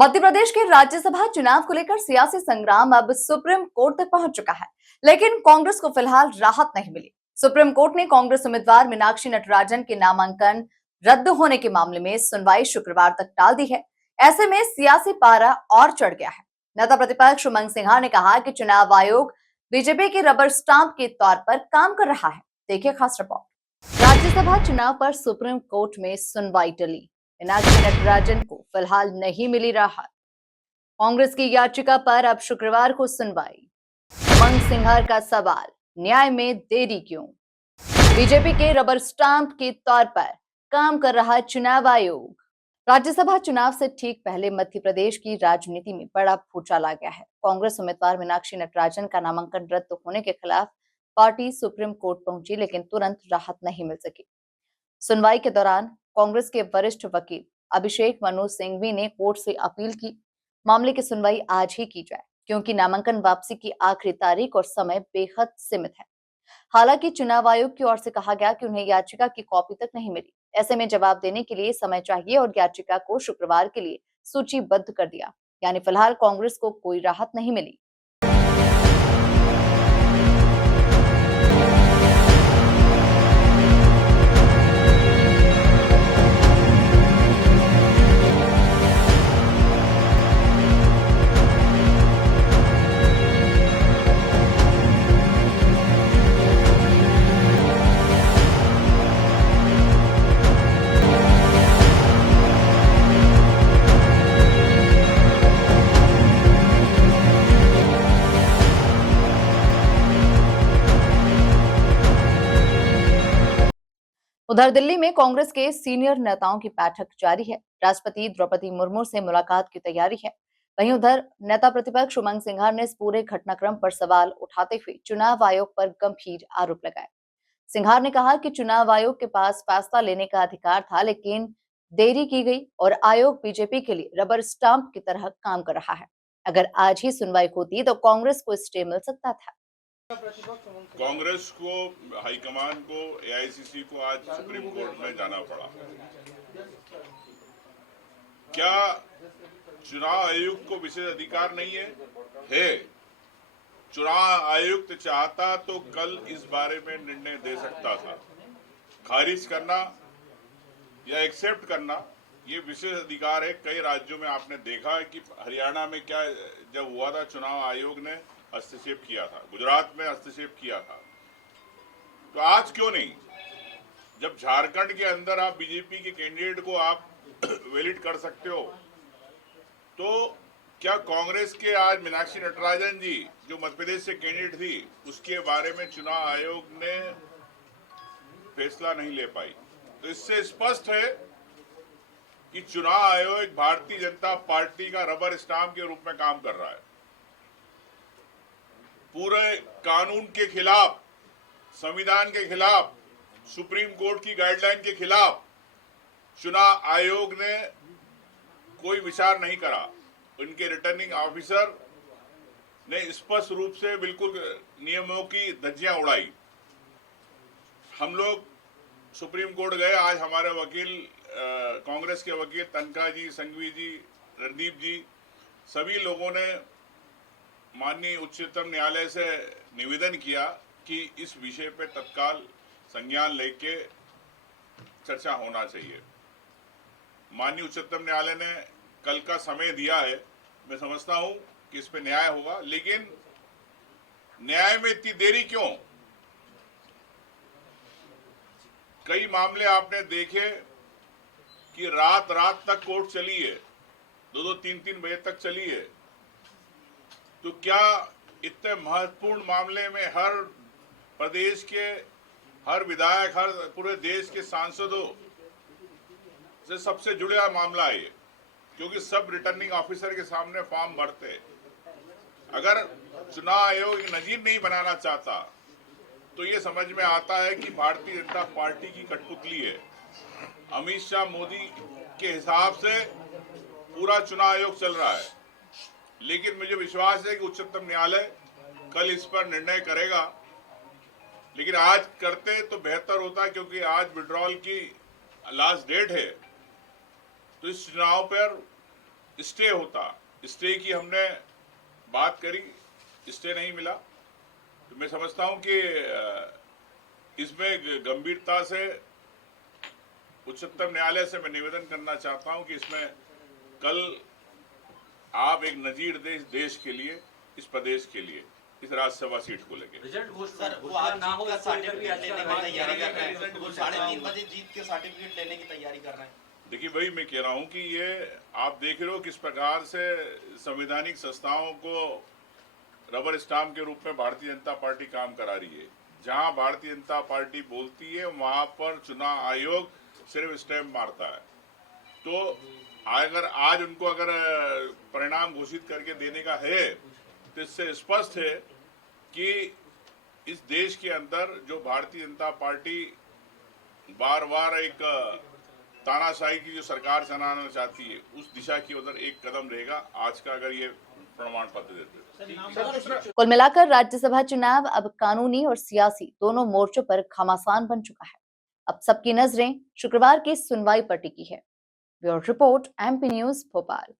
मध्य प्रदेश के राज्यसभा चुनाव को लेकर सियासी संग्राम अब सुप्रीम कोर्ट तक पहुंच चुका है, लेकिन कांग्रेस को फिलहाल राहत नहीं मिली। सुप्रीम कोर्ट ने कांग्रेस उम्मीदवार मीनाक्षी नटराजन के नामांकन रद्द होने के मामले में सुनवाई शुक्रवार तक टाल दी है। ऐसे में सियासी पारा और चढ़ गया है। नेता प्रतिपक्ष उमंग सिंघार ने कहा कि चुनाव आयोग बीजेपी के रबर स्टाम्प के तौर पर काम कर रहा है। देखिए खास रिपोर्ट। राज्यसभा चुनाव पर सुप्रीम कोर्ट में सुनवाई टली। मीनाक्षी नटराजन को फिलहाल नहीं मिली राहत। कांग्रेस की याचिका पर अब शुक्रवार को सुनवाई। उमंग सिंघार का सवाल, न्याय में देरी क्यों? बीजेपी के रबर स्टाम्प के तौर पर काम कर रहा चुनाव आयोग। राज्यसभा चुनाव से ठीक पहले मध्य प्रदेश की राजनीति में बड़ा भूचाल आ गया है। कांग्रेस उम्मीदवार मीनाक्षी नटराजन का नामांकन रद्द होने के खिलाफ पार्टी सुप्रीम कोर्ट पहुंची, लेकिन तुरंत राहत नहीं मिल सकी। सुनवाई के दौरान कांग्रेस के वरिष्ठ वकील अभिषेक मनु सिंघवी ने कोर्ट से अपील की, मामले की सुनवाई आज ही की जाए, क्योंकि नामांकन वापसी की आखिरी तारीख और समय बेहद सीमित है। हालांकि चुनाव आयोग की ओर से कहा गया कि उन्हें याचिका की कॉपी तक नहीं मिली। ऐसे में जवाब देने के लिए समय चाहिए और याचिका को शुक्रवार के लिए सूचीबद्ध कर दिया। यानी फिलहाल कांग्रेस को कोई राहत नहीं मिली। उधर दिल्ली में कांग्रेस के सीनियर नेताओं की बैठक जारी है। राष्ट्रपति द्रौपदी मुर्मू से मुलाकात की तैयारी है। वहीं उधर नेता प्रतिपक्ष उमंग सिंघार ने इस पूरे घटनाक्रम पर सवाल उठाते हुए चुनाव आयोग पर गंभीर आरोप लगाए। सिंघार ने कहा कि चुनाव आयोग के पास फैसला लेने का अधिकार था, लेकिन देरी की गई और आयोग बीजेपी के लिए रबर स्टाम्प की तरह काम कर रहा है। अगर आज ही सुनवाई होती तो कांग्रेस को स्टे मिल सकता था। कांग्रेस को, हाईकमान को, एआईसीसी को आज सुप्रीम कोर्ट में जाना पड़ा। क्या चुनाव आयोग को विशेष अधिकार नहीं है? चुनाव आयुक्त चाहता तो कल इस बारे में निर्णय दे सकता था। खारिज करना या एक्सेप्ट करना ये विशेष अधिकार है। कई राज्यों में आपने देखा है कि हरियाणा में क्या जब हुआ था, चुनाव आयोग ने हस्तक्षेप किया था, गुजरात में हस्तक्षेप किया था, तो आज क्यों नहीं? जब झारखंड के अंदर आप बीजेपी के कैंडिडेट को आप वैलिड कर सकते हो, तो क्या कांग्रेस के आज मीनाक्षी नटराजन जी जो मध्य प्रदेश से कैंडिडेट थी, उसके बारे में चुनाव आयोग ने फैसला नहीं ले पाई? तो इससे स्पष्ट है कि चुनाव आयोग भारतीय जनता पार्टी का रबर स्टाम्प के रूप में काम कर रहा है। पूरे कानून के खिलाफ, संविधान के खिलाफ, सुप्रीम कोर्ट की गाइडलाइन के खिलाफ चुनाव आयोग ने कोई विचार नहीं करा। उनके रिटर्निंग ऑफिसर ने स्पष्ट रूप से बिल्कुल नियमों की धज्जियां उड़ाई। हम लोग सुप्रीम कोर्ट गए। आज हमारे वकील, कांग्रेस के वकील तनखा जी, संघवी जी, रणदीप जी, सभी लोगों ने माननीय उच्चतम न्यायालय से निवेदन किया कि इस विषय पर तत्काल संज्ञान लेके चर्चा होना चाहिए। माननीय उच्चतम न्यायालय ने कल का समय दिया है। मैं समझता हूं कि इस पे न्याय होगा, लेकिन न्याय में इतनी देरी क्यों? कई मामले आपने देखे कि रात रात तक कोर्ट चली है, 2-2, 3-3 बजे तक चली है। तो क्या इतने महत्वपूर्ण मामले में हर प्रदेश के हर विधायक, हर पूरे देश के सांसदों से सबसे जुड़ा मामला है ये, क्योंकि सब रिटर्निंग ऑफिसर के सामने फॉर्म भरते। अगर चुनाव आयोग एक नजीर नहीं बनाना चाहता तो ये समझ में आता है कि भारतीय जनता पार्टी की कठपुतली है। अमित शाह, मोदी के हिसाब से पूरा चुनाव आयोग चल रहा है, लेकिन मुझे विश्वास है कि उच्चतम न्यायालय कल इस पर निर्णय करेगा। लेकिन आज करते तो बेहतर होता, क्योंकि आज विड्रॉल की लास्ट डेट है। तो इस चुनाव पर स्टे होता, स्टे की हमने बात करी, स्टे नहीं मिला। तो मैं समझता हूं कि इसमें गंभीरता से उच्चतम न्यायालय से मैं निवेदन करना चाहता हूं कि इसमें कल आप एक नजीर देश के लिए, इस प्रदेश के लिए, इस राज्यसभा सीट को लेके रिजल्ट सर वो घोषणा आप ना हो जीत का इसको लेकर भी सर्टिफिकेट लेने की तैयारी कर रहे हैं, वो 3:30 बजे जीत के सर्टिफिकेट लेने की तैयारी कर रहे हैं। देखिए वही मैं कह रहा हूं कि ये आप देख रहे हो किस प्रकार से संवैधानिक संस्थाओं को रबर स्टाम्प के रूप में भारतीय जनता पार्टी काम करा रही है। जहां भारतीय जनता पार्टी बोलती है वहां पर चुनाव आयोग सिर्फ स्टैम्प मारता है। तो अगर आज उनको अगर परिणाम घोषित करके देने का है तो इससे स्पष्ट है कि इस देश के अंदर जो भारतीय जनता पार्टी बार बार एक तानाशाही की जो सरकार चलाना चाहती है उस दिशा की उधर एक कदम रहेगा आज का अगर ये प्रमाण पत्र देते हैं। कुल मिलाकर राज्यसभा चुनाव अब कानूनी और सियासी दोनों मोर्चों पर घमासान बन चुका है। अब सबकी नजरें शुक्रवार की सुनवाई पर टिकी है। Bureau report, MP news, Bhopal.